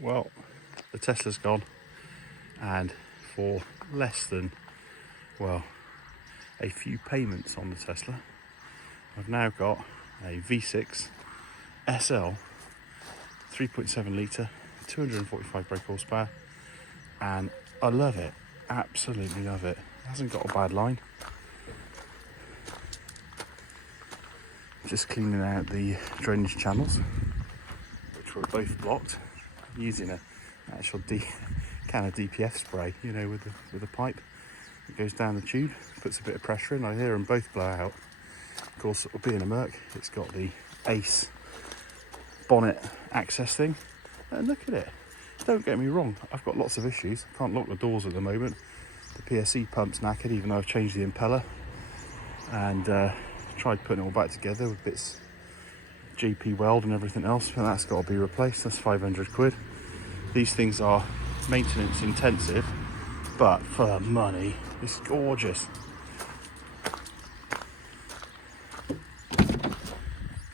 Well, the Tesla's gone, and for less than, well, a few payments on the Tesla, I've now got a V6 SL 3.7 litre, 245 brake horsepower, and I love it, absolutely love it. It hasn't got a bad line. Just cleaning out the drainage channels, which were both blocked, using an actual can of DPF spray, you know, with a pipe that goes down the tube, puts a bit of pressure in. I hear them both blow out. Of course, being a Merc, it's got the Ace bonnet access thing, and look at it. Don't get me wrong, I've got lots of issues. I can't lock the doors at the moment. The PSE pump's knackered, even though I've changed the impeller and tried putting it all back together with bits GP weld and everything else, but that's got to be replaced. That's 500 quid. These things are maintenance intensive, but for money, it's gorgeous.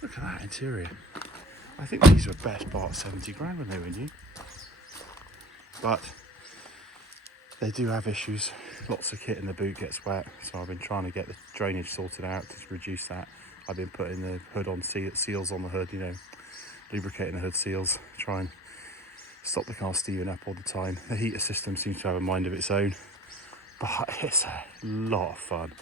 Look at that interior. I think these were best part 70 grand when they were new, but they do have issues. Lots of kit in the boot gets wet, so I've been trying to get the drainage sorted out to reduce that. I've been putting the hood on seals on the hood, you know, lubricating the hood seals, try and stop the car steaming up all the time. The heater system seems to have a mind of its own, but it's a lot of fun.